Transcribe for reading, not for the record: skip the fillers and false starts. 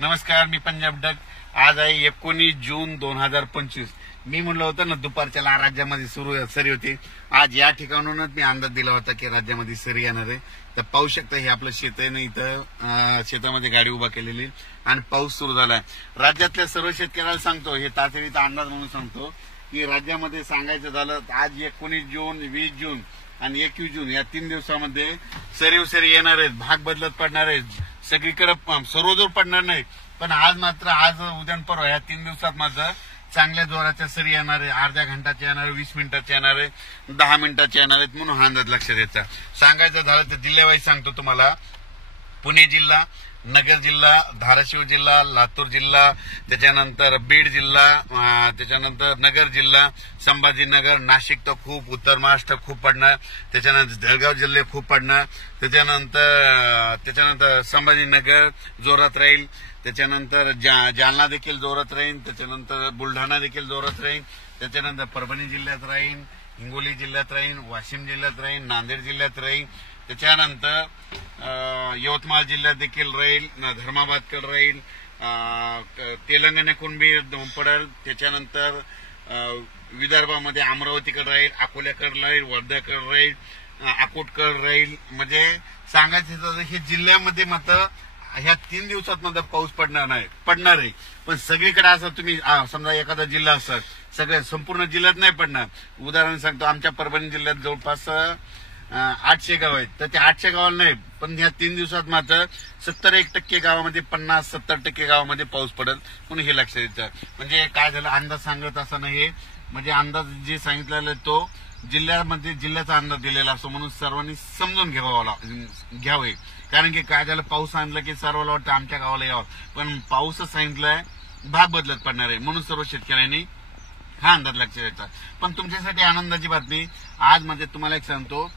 नमस्कार, मी पंजाब डक. आज आहे 19 जून 2025. मी म्हणलं होतं ना दुपारच्या राज्यामध्ये सरी होती. आज या ठिकाणूनच मी अंदाज दिला होता की राज्यामध्ये सरी येणार आहे. तर पाहू शकता हे आपलं शेत आहे ना, इथं शेतामध्ये गाडी उभा केलेली आणि पाऊस सुरू झालाय. राज्यातल्या सर्व शेतकऱ्याला सांगतो, हे तातडीचा अंदाज म्हणून सांगतो की राज्यामध्ये सांगायचं झालं आज 19 जून, 20 जून आणि 21 जून या 3 दिवसामध्ये सरी येणार आहेत. भाग बदलत पडणार आहेत. सगळीकडे सर्वदूर पडणार नाही, पण आज उद्या परवा या 3 दिवसात मात्र चांगल्या जोराच्या सरी येणार आहे. अर्ध्या घंटाच्या येणार आहे, 20 मिनिटाच्या येणार आहे, 10 मिनिटाच्या येणार आहेत. म्हणून हा अंदाज लक्षात द्यायचा. सांगायचं झालं तर जिल्ह्यावाईज सांगतो तुम्हाला. पुणे जिल्हा, नगर जिल्हा, धाराशिव जिल्हा, लातूर जिल्हा, त्याच्यानंतर बीड जिल्हा, त्याच्यानंतर नगर जिल्हा, संभाजीनगर, नाशिक तर खूप, उत्तर महाराष्ट्र खूप पडणार, त्याच्यानंतर जळगाव जिल्हे खूप पडणार, त्याच्यानंतर संभाजीनगर जोरात राहील, त्याच्यानंतर जालना देखील जोरात राहील, त्याच्यानंतर बुलढाणा देखील जोरात राहील, त्याच्यानंतर परभणी जिल्ह्यात राहील, हिंगोली जिल्ह्यात राहील, वाशिम जिल्ह्यात राहील, नांदेड जिल्ह्यात राहील, त्याच्यानंतर यवतमाळ जिल्ह्यात देखील राहील, धर्माबादकडे राहील, तेलंगणाकडून बी पडेल, त्याच्यानंतर विदर्भामध्ये अमरावतीकडे राहील, अकोल्याकडे राहील, वर्ध्याकडे राहील, अकोटकडे राहील. म्हणजे सांगायचं हे जिल्ह्यामध्ये मात्र ह्या 3 दिवसात मात्र पाऊस पडणार आहे. पण सगळीकडे असं तुम्ही समजा एखादा जिल्हा असत, सगळ्या संपूर्ण जिल्ह्यात नाही पडणार. उदाहरण सांगतो, आमच्या परभणी जिल्ह्यात जवळपास 800 गाव आहेत. तर त्या 800 गावाला नाही, पण ह्या 3 दिवसात मात्र 70% गावामध्ये, 50-70% गावामध्ये पाऊस पडेल. म्हणून हे लक्षात येतं. म्हणजे काय झालं, अंदाज सांगत असं नाही, म्हणजे अंदाज जे सांगितलेला तो जिल्ह्याचा अंदाज दिलेला असतो. म्हणून सर्वांनी समजून घ्यावे. कारण की काय झालं, पाऊस सांगितलं की सर्वांना वाटतं आमच्या गावाला यावं, पण पाऊसच सांगितलंय भाग बदलत पडणार आहे. म्हणून सर्व शेतकऱ्यांनी हा अंदाज लक्षात द्यायचा. पण तुमच्यासाठी आनंदाची बातमी, आज म्हणजे तुम्हाला एक सांगतो,